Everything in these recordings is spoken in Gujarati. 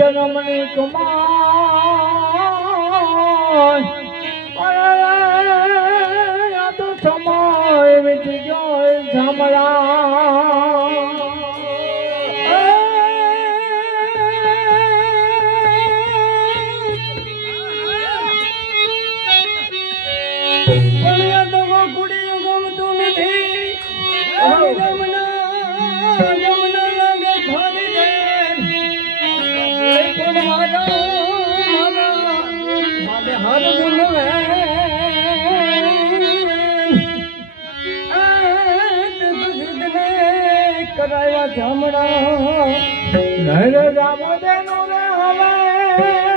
જન્મની કુમાર. જમણા નર દામોદર રે હવે.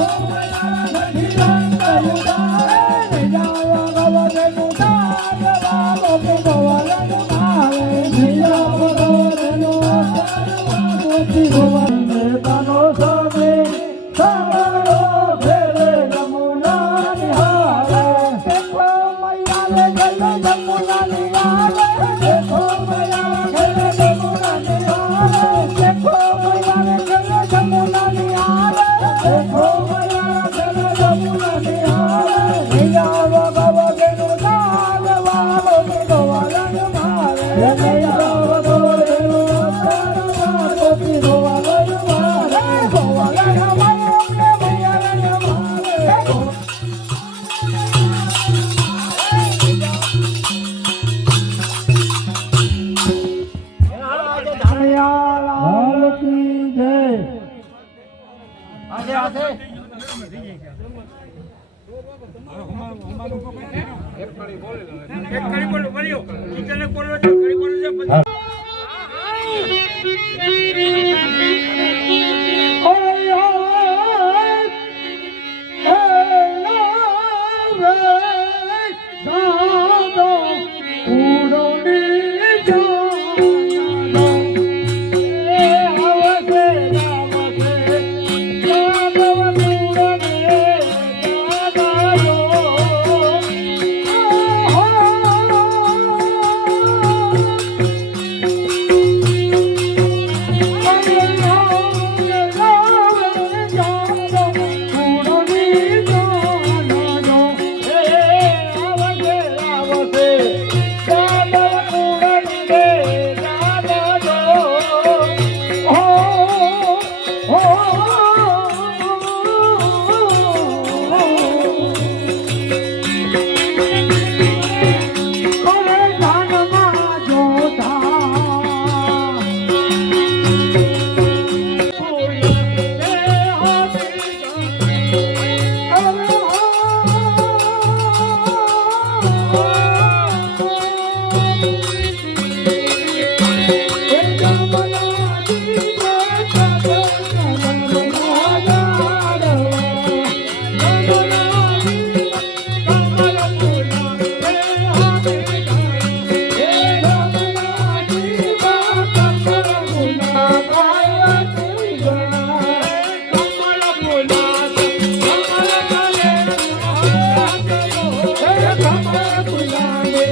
Oh, my God. એક કડી બોલો એક કડી બોલો કર્યો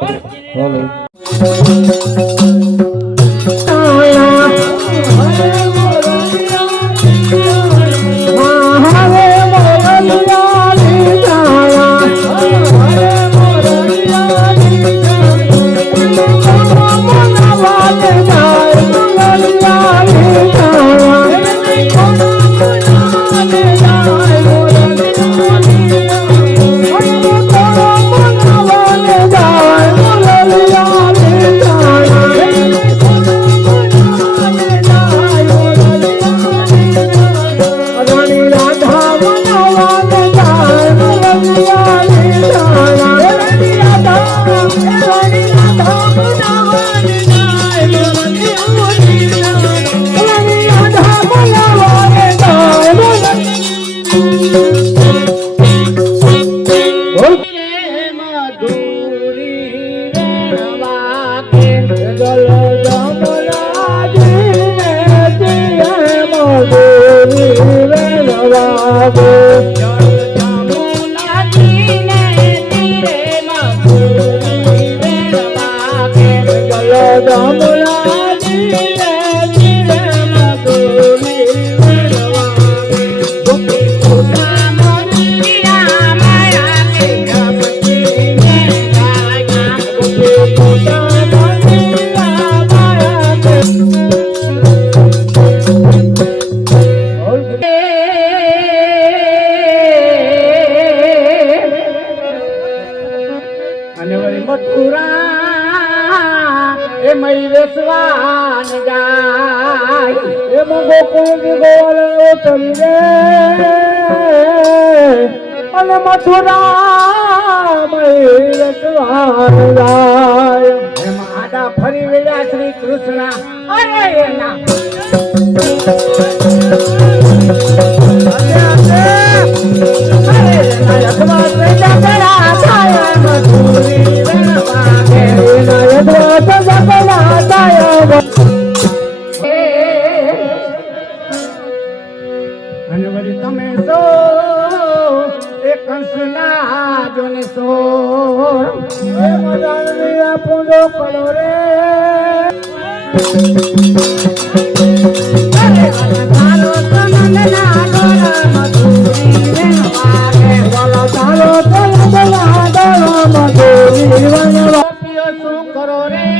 Vur. Vur. અને વેસવાન જાય એ મગો કોઈ ગોળ ચલી અને મથુરા ફરી વળ્યા શ્રી કૃષ્ણ અરે એના અને તમે સો એ કંસના જોને સો એ મજાણવી આપુંડો કરો શું કરો રે?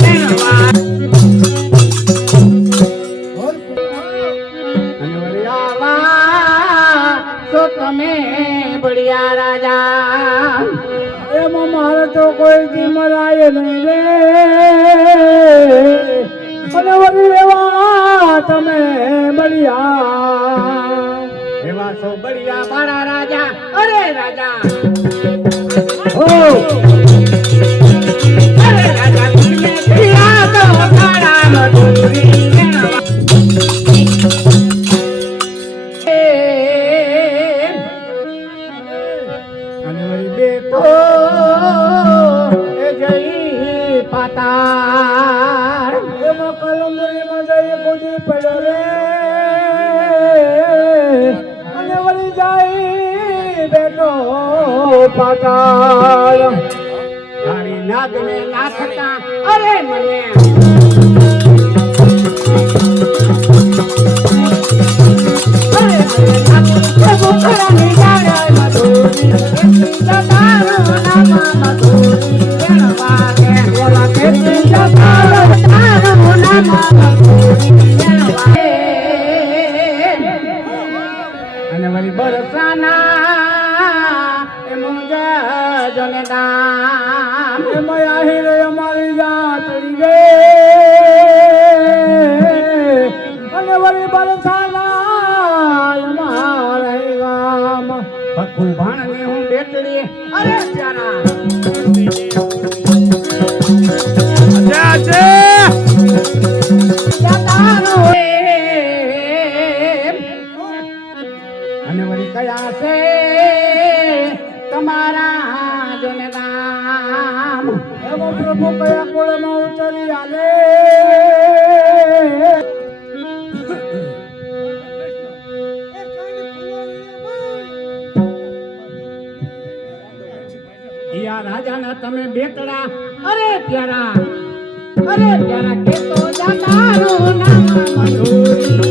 તો કોઈ જીમરાય નહીં રે. અને વળી એવા તમે બળિયા. એવા સો બળિયા મારા રાજા. અરે રાજા. હો. અરે રાજા તુમને પ્રિયા તો કાળા મધુરી જઈ પાતાળ. એમાં કલમરીમાં જઈ કુદી પડ્યો રે. અને વળી જાય બેઠો પાતાળ. તારી નાગ ને નાથતા અરે મને. અરે મને નાથતા બુખરાની ડાળે અને વળી બરસાના એ મુંજા જોને ભાણની હું બેટડી અરે પ્યારા રાજાના તમે બેટડા અરે પ્યારા અરે પ્યારા કે તો જતારો નામ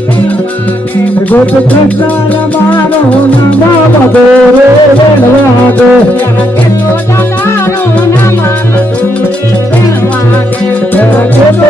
દેવાને. ગોપ કૃષ્ણ મારો નામ વેણવાગે નામ